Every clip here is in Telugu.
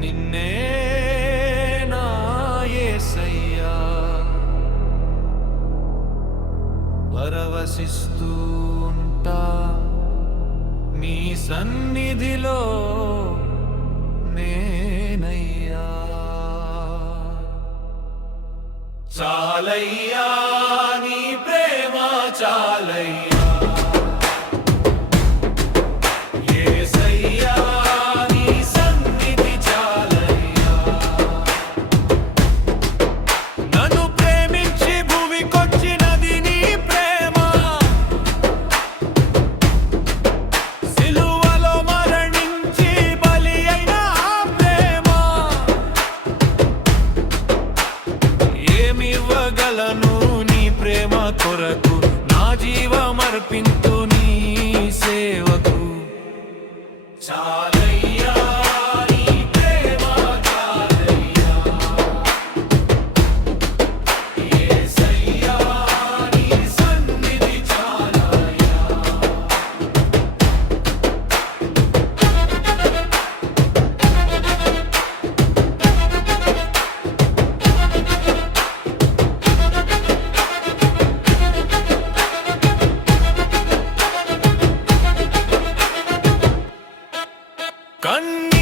నిన్నే నాయసయ్యా పరవశిస్తూ ఉంటా. మీ సన్నిధిలో నేనయ్యా. చాలయ్యా నీ ప్రేమ చాలయ్యా. కొరకు నా జీవమర్పింతు నీ సేవకు. చాలా.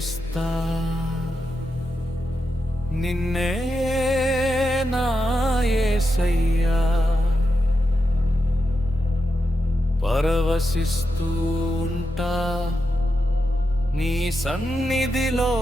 ప్రేమిస్తా. నిన్నే నాయసయ్యా పరవశిస్తూ ఉంటా నీ సన్నిధిలో.